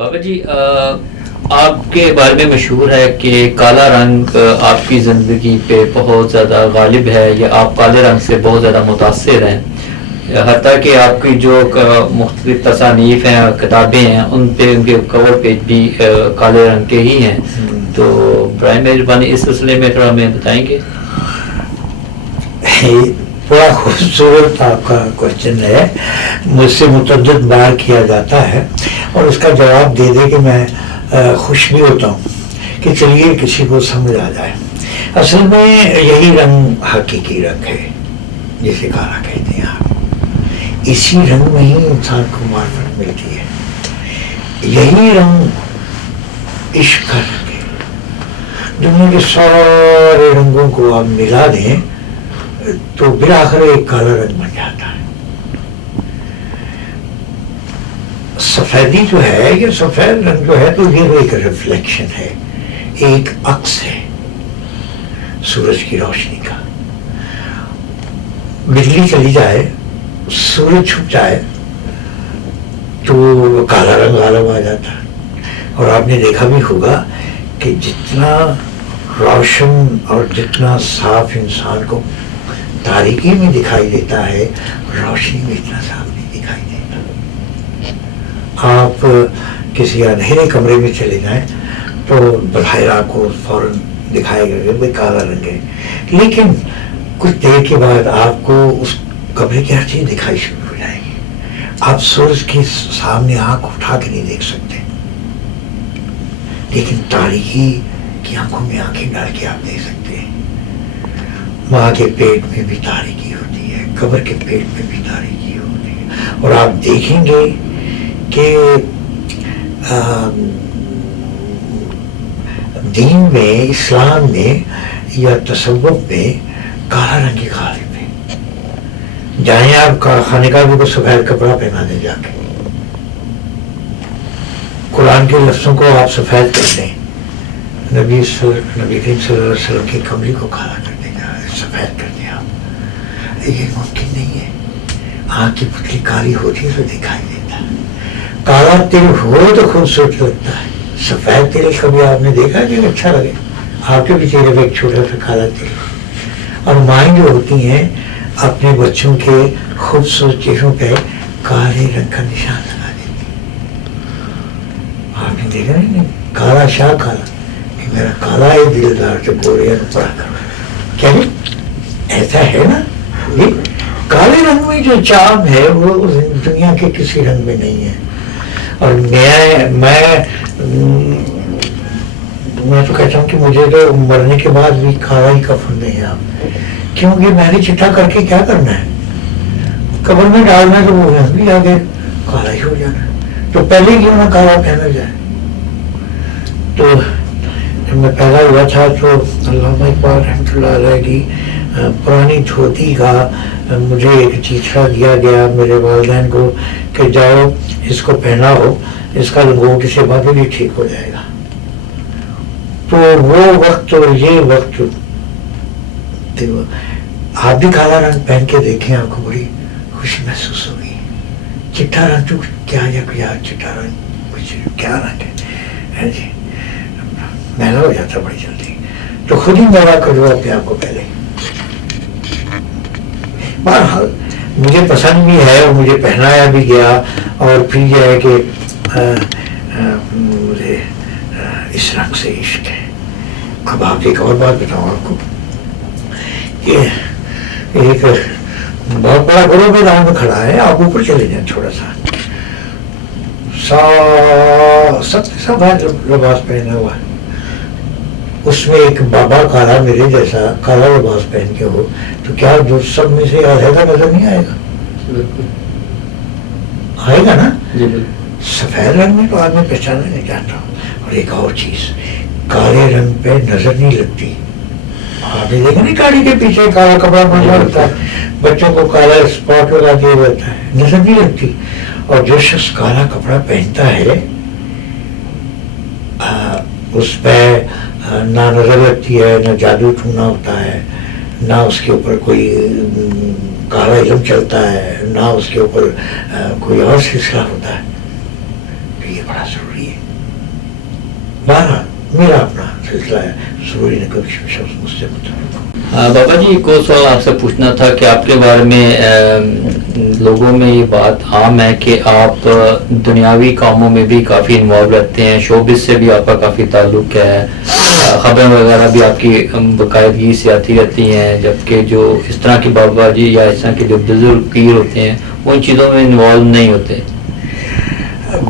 بابا جی آپ کے بارے میں مشہور ہے کہ کالا رنگ آپ کی زندگی پہ بہت زیادہ غالب ہے، یا آپ کالے رنگ سے بہت زیادہ متاثر ہیں، حتیٰ کہ آپ کی جو مختلف تصانیف ہیں، کتابیں ہیں، ان پہ ان کے کور پیج بھی کالے رنگ کے ہی ہیں. تو برائے مہربانی اس سلسلے میں تھوڑا ہمیں بتائیں گے. بڑا خوبصورت آپ کا کوشچن ہے، مجھ سے متعدد بار کیا جاتا ہے اور اس کا جواب دے دے کہ میں خوش بھی ہوتا ہوں کہ چلیے کسی کو سمجھ آ جائے. اصل میں یہی رنگ حقیقی رنگ ہے جسے کالا کہتے ہیں آپ. اسی رنگ میں ہی انسان کو معرفت ملتی ہے. یہی رنگ عشق کا رنگ ہے. دنیا کے سارے رنگوں کو آپ ملا دیں تو بالآخر ایک کالا رنگ بن جاتا ہے. سفیدی جو ہے، یہ سفید رنگ جو ہے تو یہ ایک ریفلیکشن ہے، ایک عکس ہے سورج کی روشنی کا. بجلی چلی جائے، سورج چھپ جائے تو کالا رنگ غالب آ جاتا ہے. اور آپ نے دیکھا بھی ہوگا کہ جتنا روشن اور جتنا صاف انسان کو تاریکی میں دکھائی دیتا ہے، روشنی میں اتنا صاف نہیں دکھائی دیتا. آپ کسی اندھیرے کمرے میں چلے جائیں تو بظاہر آپ کو فوراً دکھائے گا کہ بھائی کالا رنگ ہے، لیکن کچھ دیر کے بعد آپ کو اس کمرے کی ہر چیز دکھائی شروع ہو جائے گی. آپ سورج کے سامنے آنکھ اٹھا کے نہیں دیکھ سکتے، لیکن تاریکی کی آنکھوں میں آنکھیں ڈال کے آپ دیکھ سکتے ہیں. ماں کے پیٹ میں بھی تاریکی ہوتی ہے، قبر کے پیٹ میں بھی تاریکی ہوتی ہے. اور آپ دیکھیں گے کہ دین میں، اسلام میں یا تصوف میں کالا رنگ غالب ہے. جائیں آپ خانے کعبے کو سفید کپڑا پہنا دیں، جا کے قرآن کے لفظوں کو آپ سفید کر دیں، نبی کریم صلی اللہ علیہ وسلم کی کملی کو کالا کر دیں، سفید کر دیں آپ. یہ ممکن نہیں ہے. آنکھ کی پتلی کالی ہوتی ہے تو دکھائی دیتا ہے. کالا تل ہو تو خوبصورت لگتا ہے. سفید تل کبھی آپ نے دیکھا کہ اچھا لگے؟ آپ کے بھی چہرے پہ ایک چھوٹا سا کالا تل. اور مائیں جو ہوتی ہیں اپنے بچوں کے خوبصورت چہروں پہ کالے رنگ کا نشان لگا دیتی ہیں. آپ نے دیکھا نہیں؟ کالا شاہ کالا، میرا کالا ہے دلدار جو گوریا پڑا کر. کیا ایسا ہے نا؟ کالے رنگ میں جو چام ہے وہ دنیا کے کسی رنگ میں نہیں ہے. اور میں تو کہتا ہوں کہ مجھے تو مرنے کے بعد بھی کالا ہی کفن دیں آپ، کیونکہ میں نے چٹا کر کے کیا کرنا ہے؟ قبر میں ڈالنا ہے تو وہ بھی آگے کالا ہی ہو جانا ہے. تو پہلے کیوں نہ کالا پہنا جائے؟ تو جب میں پیدا ہوا تھا تو علامہ اقبال رحمۃ اللہ علیہ کی پرانی دھوتی کا مجھے ایک چیٹھا دیا گیا میرے والدین کو کہ جاؤ اس کو پہناؤ، اس کا لنگوٹ سے بعد بھی ٹھیک ہو جائے گا. تو وہ وقت اور یہ وقت آپ بھی کالا رنگ پہن کے دیکھیں، آپ کو بڑی خوشی محسوس ہوگی. چٹا رنگ تو کیا چٹا رنگ کچھ کیا رنگ ہے جی، میلا ہو جاتا بڑی جلدی. تو خود ہی میلا کرو اپنے آپ کو پہلے. بہرحال مجھے پسند بھی ہے اور مجھے پہنایا بھی گیا. اور پھر یہ ہے کہ مجھے اس رنگ سے عشق ہے. اب آپ ایک اور بات بتاؤں آپ کو کہ ایک بہت بڑا گروہ میدان میں کھڑا ہے. آپ اوپر چلے جائیں تھوڑا سا، سب لباس پہنا ہوا ہے. اس میں ایک بابا کالا میرے جیسا کالا لباس پہن کے ہو تو کیا جو سب میں سے علیحدہ نظر نہیں آئے گا؟ آئے گا نا. سفید رنگ میں تو آدمی پہچانا نہیں چاہتا. اور ایک اور چیز، کالے رنگ پہ نظر نہیں لگتی. آپ نے دیکھا نہیں گاڑی کے پیچھے کالا کپڑا پہنا ہوتا ہے، بچوں کو کالا اسپاٹ لگا دیا جاتا ہے، نظر نہیں لگتی. اور جو شخص کالا کپڑا پہنتا ہے اس پہ نہ نظر لگتی ہے، نہ جادو ٹونا ہوتا ہے، نہ اس کے اوپر کوئی کالا علم چلتا ہے، نہ اس کے اوپر کوئی اور سلسلہ ہوتا ہے. یہ بڑا ضروری ہے. بہرحال میرا اپنا سلسلہ ہے, ضروری نہ کوئی شخص مجھ سے متفق ہو. بابا جی کو سوال آپ سے پوچھنا تھا کہ آپ کے بارے میں لوگوں میں یہ بات عام ہے کہ آپ دنیاوی کاموں میں بھی کافی انوالو رہتے ہیں, شوبز سے بھی آپ کا کافی تعلق ہے, خبریں وغیرہ بھی آپ کی باقاعدگی سے آتی رہتی ہیں, جبکہ جو اس طرح کے بابا جی یا اس طرح کے جو بزرگ پیر ہوتے ہیں وہ ان چیزوں میں انوالو نہیں ہوتے.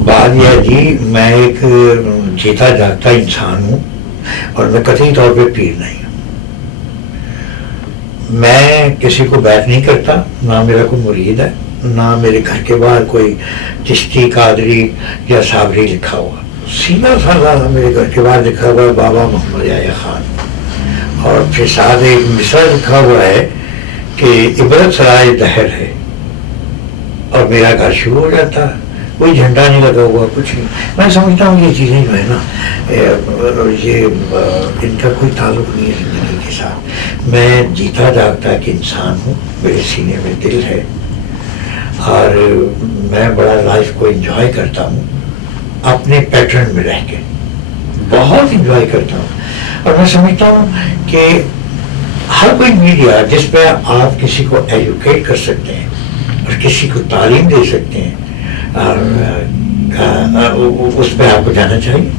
بات یہ ہے جی, میں ایک جیتا جاگتا انسان ہوں اور میں قطعی طور پہ پیر نہیں ہوں. میں کسی کو بیعت نہیں کرتا, نہ میرا کوئی مرید ہے, نہ میرے گھر کے باہر کوئی چشتی, قادری یا صابری لکھا ہوا. سیدھا سادہ میرے گھر کے باہر لکھا ہوا ہے بابا محمد یحییٰ خان, اور پھر ساتھ ایک مصرع لکھا ہوا ہے کہ عبرت سرائے دہر ہے, اور میرا گھر شروع ہو جاتا ہے. کوئی جھنڈا نہیں لگا ہوا, کچھ نہیں. میں سمجھتا ہوں یہ چیزیں جو ہے نا, یہ ان کا کوئی تعلق نہیں ہے زندگی کے ساتھ. میں جیتا جاگتا ایک انسان ہوں, میرے سینے میں دل ہے, اور میں بڑا لائف کو انجوائے کرتا ہوں اپنے پیٹرن میں رہ کے, بہت انجوائے کرتا ہوں. اور میں سمجھتا ہوں کہ ہر کوئی میڈیا جس پہ آپ کسی کو ایجوکیٹ کر سکتے ہیں اور کسی کو تعلیم دے سکتے ہیں, اور اس پہ آپ کو جانا چاہیے.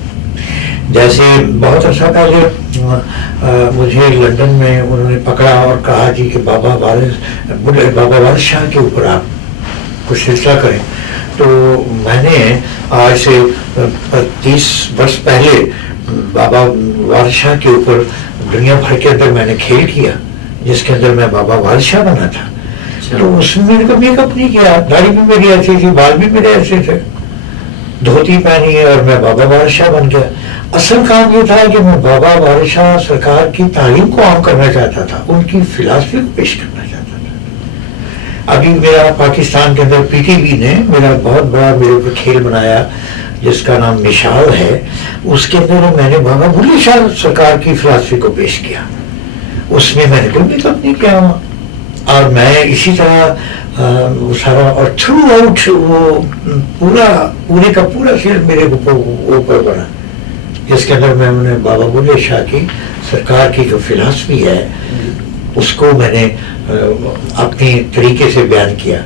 جیسے بہت عرصہ پہلے مجھے لندن میں انہوں نے پکڑا اور کہا جی کہ بابا وارث شاہ کے اوپر آپ کچھ سلسلہ کریں. تو میں نے آج سے 30 برس پہلے بابا وارث شاہ کے اوپر دنیا بھر کے اندر میں نے کھیل کیا, جس کے اندر میں بابا وارث شاہ بنا تھا. تو اس میں میں نے کبھی میک اپ نہیں کیا, داڑھی بھی میری ایسی تھی, بال بھی میرے ایسے تھے, دھوتی پہنی ہے, اور میں بابا وارث شاہ بن گیا. اصل کام یہ تھا کہ میں بابا وارث شاہ سرکار کی تعلیم کو عام کرنا چاہتا تھا, ان کی فلاسفی کو پیش کرنا چاہتا تھا. ابھی میرا پاکستان کے اندر پی ٹی وی نے میرا بہت بڑا میرے اوپر کھیل بنایا جس کا نام مشال ہے. اس کے اندر میں نے بابا بلے شاہ سرکار کی فلاسفی کو پیش کیا. اس میں نے کوئی میک اپ نہیں کیا ہوا, اور میں اسی طرح وہ سارا, اور تھرو آؤٹ وہ پورے کا پورا فلم میرے اوپر بنا, جس کے اندر میں نے بابا بلے شاہ کی سرکار کی جو فلاسفی ہے اس کو میں نے اپنی طریقے سے بیان کیا.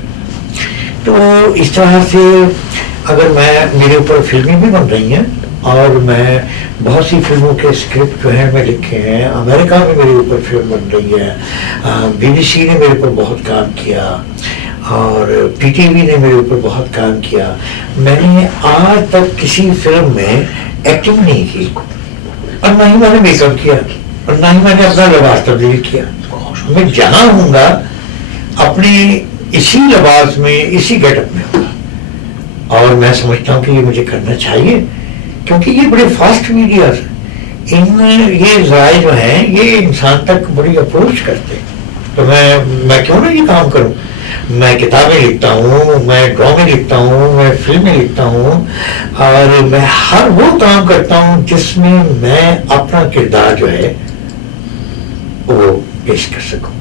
تو اس طرح سے اگر میرے اوپر فلمیں بھی بن رہی ہیں, اور میں بہت سی فلموں کے اسکرپٹ جو ہیں میں لکھے ہیں. امریکہ میں میرے اوپر فلم بن رہی ہے, بی بی سی نے میرے اوپر بہت کام کیا, اور پی ٹی وی نے میرے اوپر بہت کام کیا. میں نے آج تک کسی فلم میں ایکٹنگ نہیں کی, اور نہ ہی میں نے میک اپ کیا, اور نہ ہی میں نے اپنا لباس تبدیل کیا. میں جہاں ہوں گا اپنے اسی لباس میں, اسی گیٹ اپ میں ہوگا, اور میں سمجھتا ہوں کہ یہ مجھے کرنا چاہیے, کیونکہ یہ بڑے فاسٹ میڈیاز ہیں, ان میں یہ ذرائع جو ہیں یہ انسان تک بڑی اپروچ کرتے ہیں. تو میں کیوں نہ یہ کام کروں. میں کتابیں لکھتا ہوں, میں ڈرامے لکھتا ہوں, میں فلمیں لکھتا ہوں, اور میں ہر وہ کام کرتا ہوں جس میں میں اپنا کردار جو ہے وہ پیش کر سکوں.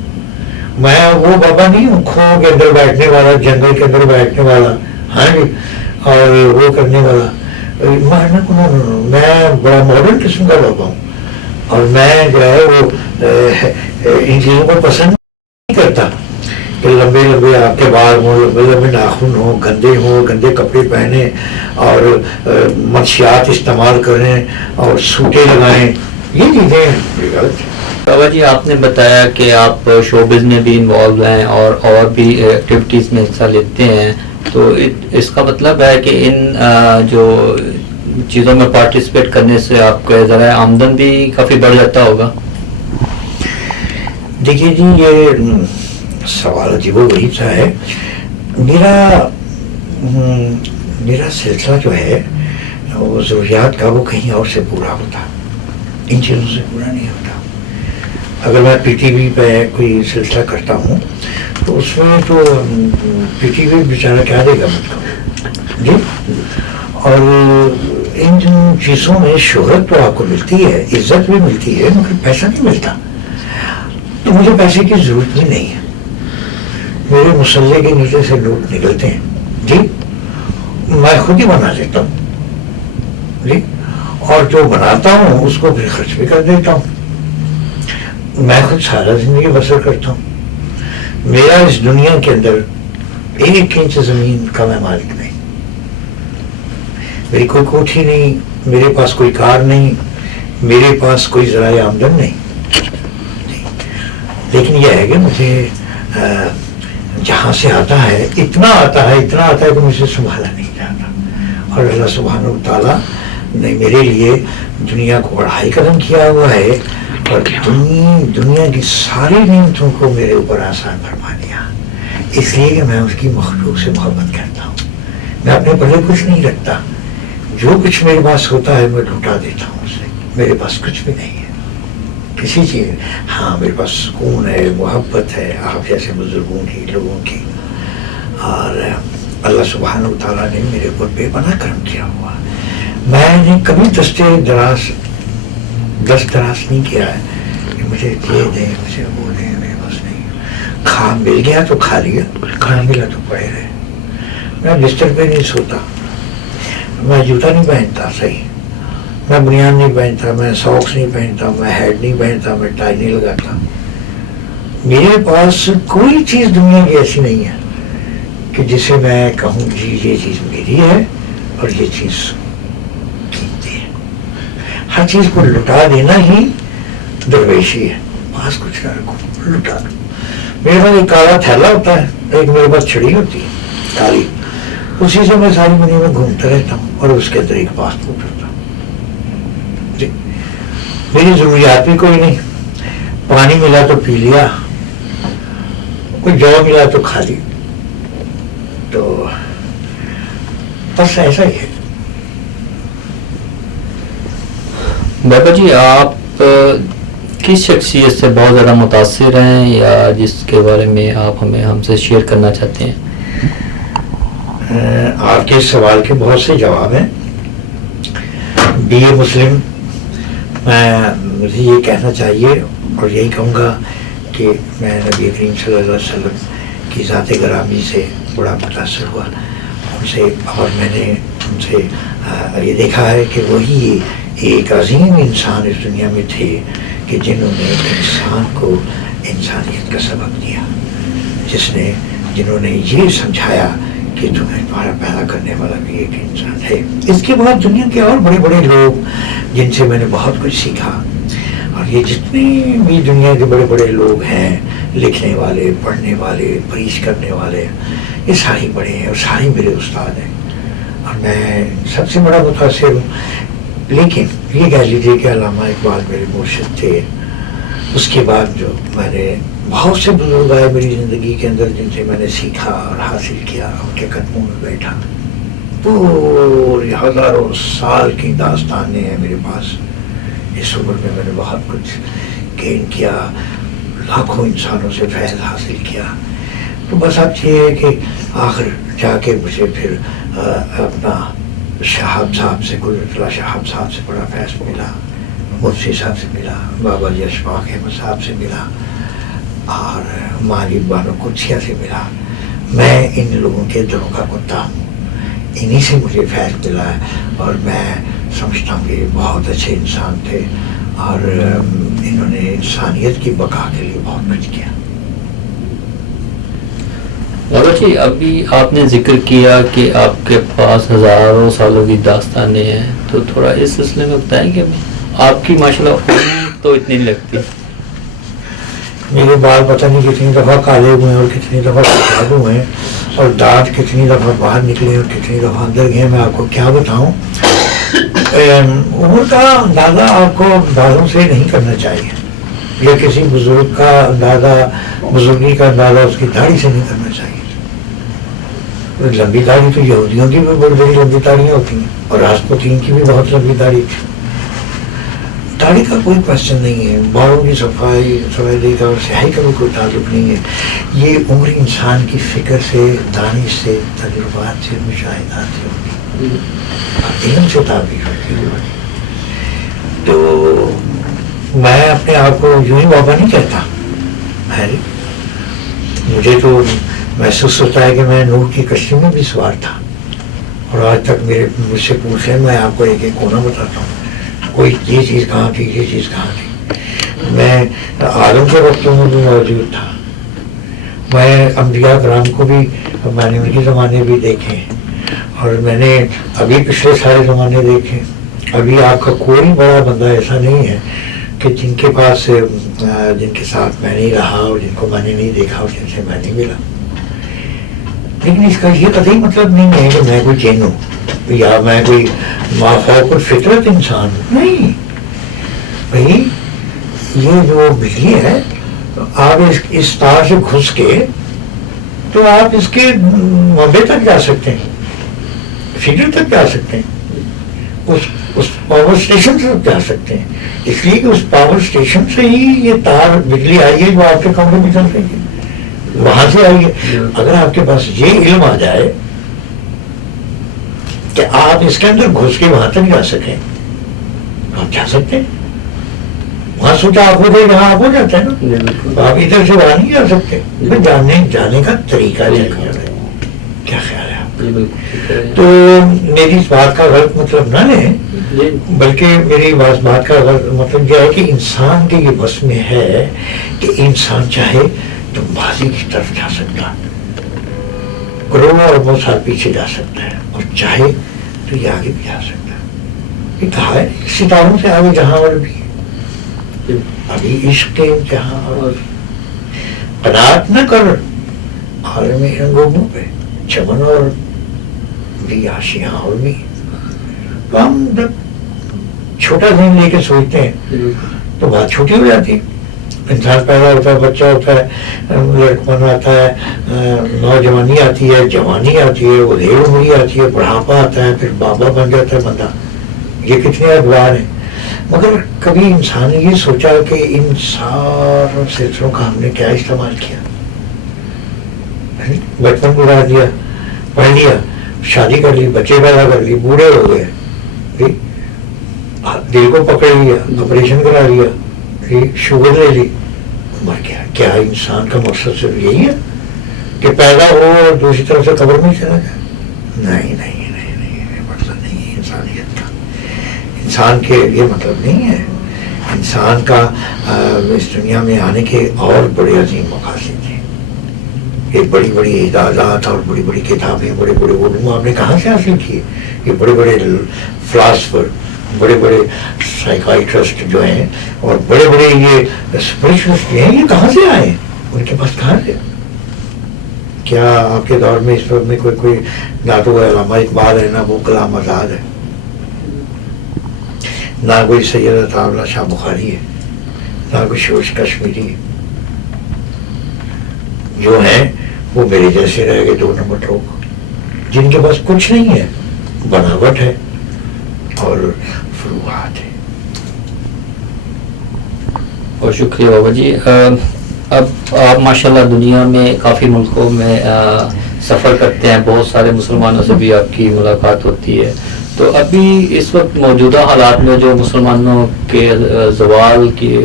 میں وہ بابا نہیں ہوں کھو کے اندر بیٹھنے والا, جنگل کے اندر بیٹھنے والا, ہاں جی, اور وہ کرنے والا. میں بڑا ماڈرن قسم کا بابا ہوں, اور میں جو ہے وہ ان چیزوں کو پسند نہیں کرتا کہ لمبے لمبے آپ کے بال ہوں, لمبے لمبے ناخن ہوں, گندے کپڑے پہنے, اور منشیات استعمال کریں, اور سوٹیں لگائیں. یہ چیزیں غلط ہیں. بابا جی آپ نے بتایا کہ آپ شوبز میں بھی انوالو ہیں اور بھی ایکٹیویٹیز میں حصہ لیتے ہیں, تو اس کا مطلب ہے کہ ان جو چیزوں میں پارٹیسپیٹ کرنے سے آپ کا ذرائع آمدن بھی کافی بڑھ جاتا ہوگا. دیکھیے جی, یہ سوال عجیب و غریب سا ہے. میرا سلسلہ جو ہے وہ ضروریات کا وہ کہیں اور سے پورا ہوتا, ان چیزوں سے پورا نہیں ہوتا. اگر میں پی ٹی وی پہ کوئی سلسلہ کرتا ہوں تو اس میں تو پی ٹی وی بیچارہ کیا دے گا مجھ کو جی. اور ان چیزوں میں شہرت تو آپ کو ملتی ہے, عزت بھی ملتی ہے, مگر پیسہ نہیں ملتا. تو مجھے پیسے کی ضرورت بھی نہیں ہے. میرے مسلح کے نیچے سے لوگ نکلتے ہیں جی, میں خود ہی بنا لیتا ہوں. جی، اور جو بناتا ہوں اس کو پھر خرچ بھی کر دیتا ہوں. میں خود سارا زندگی بسر کرتا ہوں. میرا اس دنیا کے اندر 1 انچ زمین کا میں مالک نہیں. میری کوئی کوٹھی نہیں، میرے پاس کوئی کار نہیں، میرے پاس کوئی ذرائع آمدن نہیں. لیکن یہ ہے کہ مجھے جہاں سے آتا ہے اتنا آتا ہے کہ مجھے سنبھالا نہیں جاتا. اور اللہ سبحانہ و تعالیٰ نے میرے لیے دنیا کو 2.5 قدم کیا ہوا ہے، اور دنیا کی ساری نعمتوں کو میرے اوپر آسان فرما دیا، اس لیے کہ میں اس کی مخلوق سے محبت کرتا ہوں. میں اپنے پلے کچھ نہیں رکھتا، جو کچھ میرے پاس ہوتا ہے میں لوٹا دیتا ہوں اسے. میرے پاس کچھ بھی نہیں ہے کسی چیز. ہاں میرے پاس سکون ہے، محبت ہے آپ جیسے بزرگوں کی، لوگوں کی. اور اللہ سبحانہ و تعالیٰ نے میرے اوپر بے پناہ کرم کیا ہوا. میں نے کبھی دست دراز نہیں کیا ہے کہ مجھے یہ دیں، مجھے وہ دیں. میرے پاس نہیں. کھا مل گیا تو کھا لیا، کھانا ملا تو پڑے رہے. میں بستر پہ نہیں سوتا، میں جوتا نہیں پہنتا صحیح، میں بنیان نہیں پہنتا، میں ساکس نہیں پہنتا، میں ہیڈ نہیں پہنتا، میں ٹائی نہیں لگاتا. میرے پاس کوئی چیز دنیا کی ایسی نہیں ہے کہ جسے میں کہوں جی یہ چیز میری ہے اور یہ چیز قیمتی ہے. ہر چیز کو لٹا دینا ہی درویشی ہے. پاس کچھ نہ رکھو، لٹا دو. میرے پاس ایک کالا تھیلا ہوتا ہے، ایک میرے پاس چھڑی ہوتی ہے کالی، اسی سے میں ساری دنیا میں گھومتا رہتا ہوں اور اس کے اندر ایک پاسپورٹ ہوتا ہے. جی، میری ضروریات بھی کوئی نہیں. پانی ملا تو پی لیا، کوئی جو ملا تو کھا لی. تو بس ایسا ہی ہے. بابا جی، آپ کس شخصیت سے بہت زیادہ متاثر ہیں یا جس کے بارے میں آپ ہم سے شیئر کرنا چاہتے ہیں؟ آپ کے سوال کے بہت سے جواب ہیں. بی اے مسلم مجھے یہ کہنا چاہیے اور یہی کہوں گا کہ میں نبی کریم صلی اللہ علیہ وسلم کی ذات گرامی سے بڑا متاثر ہوا ان سے. اور میں نے ان سے یہ دیکھا ہے کہ وہی ایک عظیم انسان اس دنیا میں تھے کہ جنہوں نے انسان کو انسانیت کا سبق دیا، جنہوں نے یہ سمجھایا کہ تمہارا پیدا کرنے والا بھی ایک انسان ہے. اس کے بعد دنیا کے اور بڑے بڑے لوگ جن سے میں نے بہت کچھ سیکھا. اور یہ جتنے بھی دنیا کے بڑے بڑے لوگ ہیں، لکھنے والے، پڑھنے والے، پریچ کرنے والے، یہ سارے بڑے ہیں اور سارے میرے استاد ہیں اور میں سب سے بڑا متاثر ہوں. لیکن یہ کہہ لیجیے کہ علامہ اقبال میرے مرشد تھے. اس کے بعد جو میں نے بہت سے بزرگ آئے میری زندگی کے اندر جن سے میں نے سیکھا اور حاصل کیا، ان کے قدموں میں بیٹھا. پوری ہزاروں سال کی داستانیں ہیں میرے پاس. اس عمر میں نے بہت کچھ گین کیا، لاکھوں انسانوں سے فیض حاصل کیا. تو بس اب یہ ہے کہ آخر جا کے مجھے پھر اپنا شہاب صاحب سے، قدرت اللہ شہاب صاحب سے بڑا فیض ملا، مفتی صاحب سے ملا، بابا جی اشفاق احمد صاحب سے ملا اور مالی بانو قدسیہ سے ملا. میں ان لوگوں کے دلوں کا کتا ہوں، انہی سے مجھے فیض ملا ہے اور میں سمجھتا ہوں کہ یہ بہت اچھے انسان تھے اور انہوں نے انسانیت کی بقا کے لیے بہت کچھ کیا. بابا جی، ابھی آپ نے ذکر کیا کہ آپ کے پاس ہزاروں سالوں کی داستانیں ہیں، تو تھوڑا اس سلسلے میں بتائیں کہ آپ کی ماشاءاللہ عمر تو اتنی نہیں لگتی. میرے بال پتہ نہیں کتنی دفعہ کالے ہوئے ہیں اور کتنی دفعہ سفید ہوئے ہیں اور دانت کتنی دفعہ باہر نکلے اور کتنی دفعہ اندر گئے. میں آپ کو کیا بتاؤں. عمر کا اندازہ آپ کو اندازوں سے نہیں کرنا چاہیے، یا کسی بزرگ کا اندازہ، بزرگی کا اندازہ اس کی داڑھی سے نہیں کرنا چاہیے. لمبی داڑھی تو یہودیوں کی بھی بڑی بڑی لمبی داڑیاں ہوتی ہیں اور راسپوتین کی بھی بہت لمبی داڑھی تھی. داڑھی کا کوئی کوشچن نہیں ہے، بالوں کی صفائی سفیدی کا اور سیاہی کا بھی کوئی تعلق نہیں ہے. یہ عمر انسان کی فکر سے، دانش سے، تجربات سے، مشاہدات سے ہوتی ہے، علم سے تعبیر ہوتی ہے. تو میں اپنے آپ کو یوں ہی بابا نہیں کہتا. مجھے تو محسوس ہوتا ہے کہ میں نوح کی کشتی میں بھی سوار تھا اور آج تک مجھ سے پوچھ لیں میں آپ کو ایک ایک کونا بتاتا ہوں، کوئی یہ چیز کہاں تھی، یہ چیز کہاں تھی. میں عالم کے وقتوں میں بھی موجود تھا، میں انبیاء کرام کو بھی میں نے ان کے زمانے بھی دیکھے، اور میں نے ابھی پچھلے سارے زمانے دیکھے. ابھی آپ کا کوئی بڑا بندہ ایسا نہیں ہے کہ جن کے پاس جن کے ساتھ میں نہیں رہا اور جن کو میں نے نہیں دیکھا اور جن سے میں نہیں ملا. لیکن اس کا یہ قطعی مطلب نہیں ہے کہ میں کوئی جن ہوں یا میں کوئی مافوق الفطرت انسان ہوں. نہیں بھائی، یہ جو بجلی ہے آپ اس تار سے گھس کے تو آپ اس کے منبع تک جا سکتے ہیں، فگر تک جا سکتے ہیں، اس پاور اسٹیشن سے جا سکتے ہیں. اس لیے کہ اس پاور اسٹیشن سے ہی یہ تار بجلی آئی ہے جو آپ کے کمرے میں چل رہی ہے، وہاں سے آئی ہے. اگر آپ کے پاس یہ علم آ جائے کہ آپ اس کے اندر گھس کے وہاں تک جا سکیں، آپ جا سکتے ہیں. وہاں سوچا آپ ہو جائے جہاں آپ ہو جاتے ہیں نا، آپ ادھر سے وہاں نہیں جا سکتے. جانے کا طریقہ چاہیے. کیا خیال ہے آپ؟ تو میری اس بات کا غلط مطلب نہ لیں، بلکہ میری بات کا غلط مطلب یہ ہے کہ انسان کے یہ بس میں ہے کہ انسان چاہے تو ماضی کی طرف جا سکتا، کروڑوں اربوں سال پیچھے جا سکتا ہے، اور چاہے تو یہ آگے بھی جا سکتا ہے. یہ کہا ہے ستاروں سے آگے جہاں اور بھی ابھی عشق کے جہاں اور قناعت نہ کر عالم رنگوں پہ چمن اور بھی آشیاں اور بھی. تو ہم جب چھوٹا ذہن لے کے سوچتے ہیں تو بات چھوٹی ہو جاتی ہے. انسان پیدا ہوتا ہے، بچہ ہوتا ہے، لڑکپن آتا ہے، نوجوانی آتی ہے، جوانی آتی ہے، وہ ادھیڑ عمری آتی ہے، بڑھاپا آتا ہے، پھر بابا بن جاتا ہے بندہ. یہ کتنے ادوار ہیں. مگر کبھی انسان نے یہ سوچا کہ ان ساروں سلسلوں کا ہم نے کیا استعمال کیا؟ بچپن گزار دیا، پڑھ لیا، شادی کر لی، بچے پیدا کر لی، بوڑھے ہو گئے، دل کو پکڑ لیا، آپریشن کرا لیا، شوگر لے لی، مر گیا. کیا انسان کا مقصد صرف یہی ہے کہ پیدا ہو اور دوسری طرف سے قبر میں چلا جائے؟ نہیں نہیں نہیں نہیں، مقصد نہیں ہے انسانیت کا. انسان کے یہ مطلب نہیں ہے. انسان کا اس دنیا میں آنے کے اور بڑے عظیم مقاصد ہیں. یہ بڑی بڑی اعدادات اور بڑی بڑی کتابیں، بڑے بڑے علوم آپ نے کہاں سے حاصل کیے؟ یہ بڑے بڑے فلاسفر، بڑے بڑے سائیکائٹرسٹ جو ہیں اور بڑے بڑے یہ اسپرچوسٹ ہیں، یہ کہاں سے آئے؟ ان کے پاس کہاں سے؟ کیا آپ کے دور میں اس وقت میں کوئی نہ تو علامہ اقبال ہے، نہ وہ کلام آزاد ہے، نہ کوئی سید عطا اللہ شاہ بخاری ہے، نہ کوئی شوش کشمیری ہے. جو ہیں وہ میرے جیسے رہ گئے 2 نمبر لوگ جن کے پاس کچھ نہیں ہے، بناوٹ ہے اور فروعات ہے. بہت شکریہ بابا جی. اب آپ ماشاءاللہ دنیا میں کافی ملکوں میں سفر کرتے ہیں، بہت سارے مسلمانوں سے بھی آپ کی ملاقات ہوتی ہے. تو ابھی اس وقت موجودہ حالات میں جو مسلمانوں کے زوال کی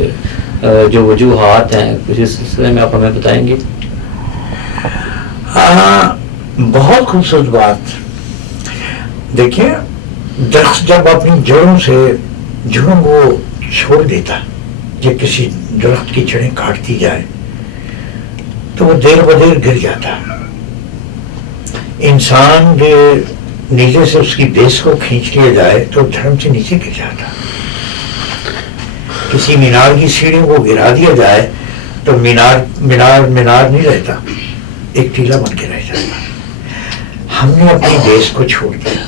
جو وجوہات ہیں، کسی سلسلے میں آپ ہمیں بتائیں گے؟ بہت خوبصورت بات. دیکھیں، درخت جب اپنی جڑوں کو چھوڑ دیتا، جب کسی درخت کی جڑیں کاٹ دی جائے تو وہ دیر بدیر گر جاتا. انسان جو نیچے سے اس کی بیس کو کھینچ لیا جائے تو دھرم سے نیچے گر جاتا. کسی مینار کی سیڑھیوں کو گرا دیا جائے تو مینار نہیں رہتا، ایک ٹیلا بن کے رہ جاتا. ہم نے اپنی بیس کو چھوڑ دیا،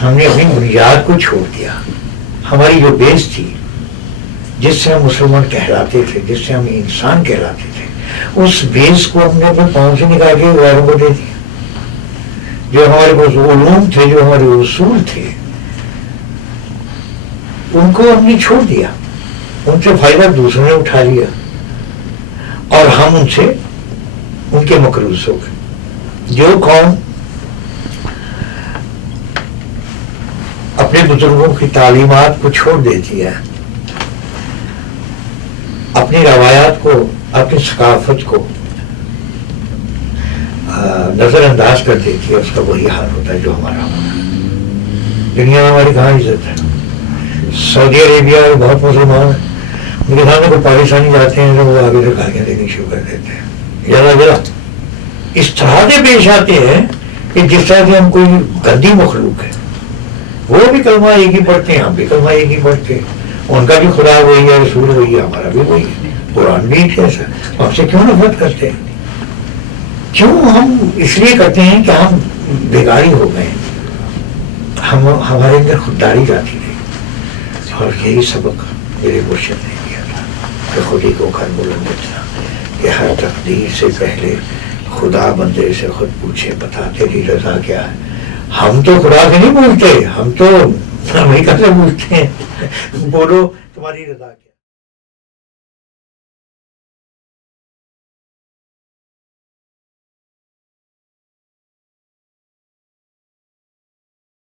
ہم نے اپنی بنیاد کو چھوڑ دیا. ہماری جو بیس تھی، جس سے ہم مسلمان کہلاتے تھے، جس سے ہم انسان کہلاتے تھے، اس بیس کو ہم نے اپنے پاؤں سے نکال کے غیروں کو دے دیا. جو ہمارے پاس علوم تھے، جو ہمارے اصول تھے، ان کو ہم نے چھوڑ دیا. ان سے فائدہ دوسروں نے اٹھا لیا اور ہم ان کے مقروض ہو گئے. جو قوم اپنے بزرگوں کی تعلیمات کو چھوڑ دیتی ہے، اپنی روایات کو، اپنی ثقافت کو نظر انداز کر دیتی ہے، اس کا وہی حال ہوتا ہے جو ہمارا ہونا ہے۔ دنیا میں ہماری کہاں عزت ہے؟ سعودی عربیہ میں بہت مسلمان ہیں، ان کے سامنے کوئی پاکستانی جاتے ہیں تو وہ آگے سے گالیاں دینی شروع کر دیتے ہیں، ذرا اس طرح سے پیش آتے ہیں کہ جس طرح سے ہم کوئی گندی مخلوق ہے۔ وہ بھی کلمہ ایک ہی پڑھتے ہیں، ہم بھی کلمہ ایک ہی پڑھتے ہیں، ان کا بھی خدا وہی ہے، رسول وہی ہے، ہمارا بھی وہی ہے، قرآن بھی ہے ایسا۔ ہم سے کیوں نفرت کرتے ہیں؟ کیوں ہم اس لیے کرتے ہیں کہ ہم بیگاری ہو گئے، ہمارے اندر خودداری جاتی رہی، اور یہی سبق میرے مرشد نے دیا تھا کہ خود ہی کو گھر بلند اتنا کہ ہر تقدیر سے پہلے خدا بندے سے خود پوچھے بتا تیری رضا کیا ہے۔ ہم تو خدا سے نہیں پوچھتے، ہم تو امریکہ سے پوچھتے ہیں، بولو تمہاری رضا کیا ہے۔